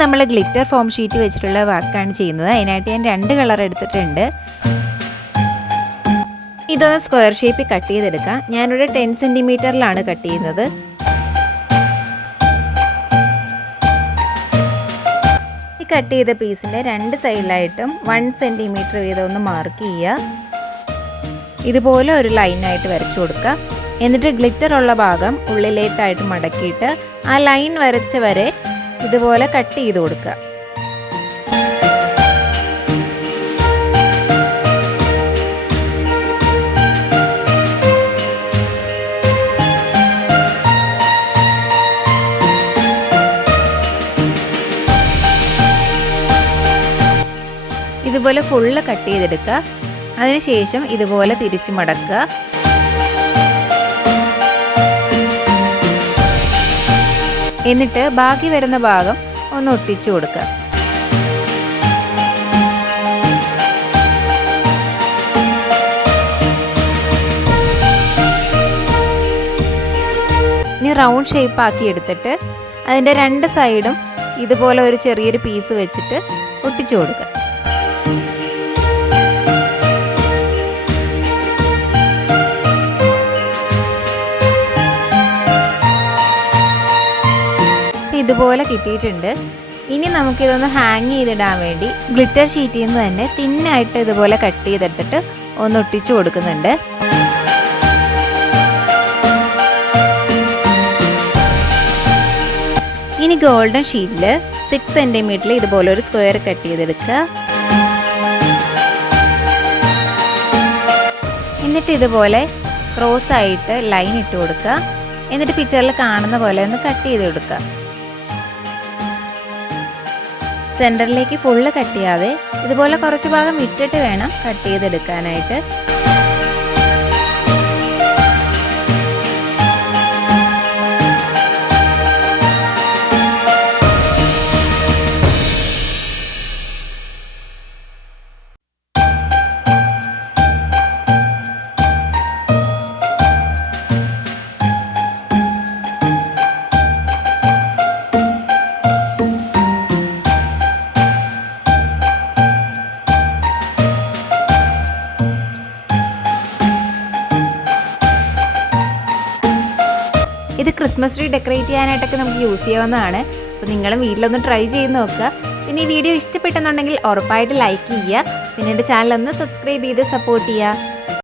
നമ്മൾ glitter form sheet വെച്ചിട്ടുള്ള വർക്കാണ് ചെയ്യുന്നത്. അതിനായിട്ട് ഞാൻ 2 കളർ എടുത്തിട്ടുണ്ട്. ഇതൊന്ന് സ്ക്വയർ ഷേപ്പിൽ കട്ട് ചെയ്തെടുക്കാം. ഞാനിവിടെ 10 സെൻറ്റിമീറ്ററിലാണ് കട്ട് ചെയ്യുന്നത്. ഈ കട്ട് ചെയ്ത പീസിൻ്റെ 2 സൈഡിലായിട്ടും 1 സെൻറ്റിമീറ്റർ വീതം ഒന്ന് മാർക്ക് ചെയ്യുക. ഇതുപോലെ ഒരു ലൈനായിട്ട് വരച്ചു കൊടുക്കുക. എന്നിട്ട് ഗ്ലിറ്റർ ഉള്ള ഭാഗം ഉള്ളിലേട്ടായിട്ട് മടക്കിയിട്ട് ആ ലൈൻ വരച്ച വരെ ഇതുപോലെ കട്ട് ചെയ്ത് കൊടുക്കുക. ഇതുപോലെ ഫുള്ള് കട്ട് ചെയ്തെടുക്കുക. അതിനുശേഷം ഇതുപോലെ തിരിച്ച് മടക്കുക. എന്നിട്ട് ബാക്കി വരുന്ന ഭാഗം ഒന്ന് ഒട്ടിച്ചു കൊടുക്കുക. ഇനി റൗണ്ട് ഷേപ്പ് ആക്കി എടുത്തിട്ട് അതിൻ്റെ 2 സൈഡും ഇതുപോലെ ഒരു ചെറിയൊരു പീസ് വെച്ചിട്ട് ഒട്ടിച്ചു കൊടുക്കുക. ഇതുപോലെ കിട്ടിയിട്ടുണ്ട്. ഇനി നമുക്കിതൊന്ന് ഹാങ് ചെയ്തിടാൻ വേണ്ടി ഗ്ലിറ്റർ ഷീറ്റിൽ നിന്ന് തന്നെ തിന്നായിട്ട് ഇതുപോലെ കട്ട് ചെയ്തെടുത്തിട്ട് ഒന്ന് ഒട്ടിച്ചു കൊടുക്കുന്നുണ്ട്. ഇനി ഗോൾഡൻ ഷീറ്റിൽ 6 സെൻറ്റിമീറ്ററിൽ ഇതുപോലെ ഒരു സ്ക്വയർ കട്ട് ചെയ്തെടുക്കുക. എന്നിട്ട് ഇതുപോലെ ക്രോസ് ആയിട്ട് ലൈൻ ഇട്ട് കൊടുക്കുക. എന്നിട്ട് പിക്ചറിൽ കാണുന്ന പോലെ ഒന്ന് കട്ട് ചെയ്ത് കൊടുക്കുക. സെൻറ്ററിലേക്ക് ഫുള്ള് കട്ട് ചെയ്യാതെ ഇതുപോലെ കുറച്ച് ഭാഗം വിട്ടിട്ട് വേണം കട്ട് ചെയ്തെടുക്കാനായിട്ട്. ഇത് ക്രിസ്മസ് ട്രീ ഡെക്കറേറ്റ് ചെയ്യാനായിട്ടൊക്കെ നമുക്ക് യൂസ് ചെയ്യാവുന്നതാണ്. അപ്പോൾ നിങ്ങളും വീട്ടിലൊന്ന് ട്രൈ ചെയ്ത് നോക്കുക. പിന്നെ ഈ വീഡിയോ ഇഷ്ടപ്പെട്ടെന്നുണ്ടെങ്കിൽ ഉറപ്പായിട്ട് ലൈക്ക് ചെയ്യുക. പിന്നെ എൻ്റെ ചാനൽ ഒന്ന് സബ്സ്ക്രൈബ് ചെയ്ത് സപ്പോർട്ട് ചെയ്യുക.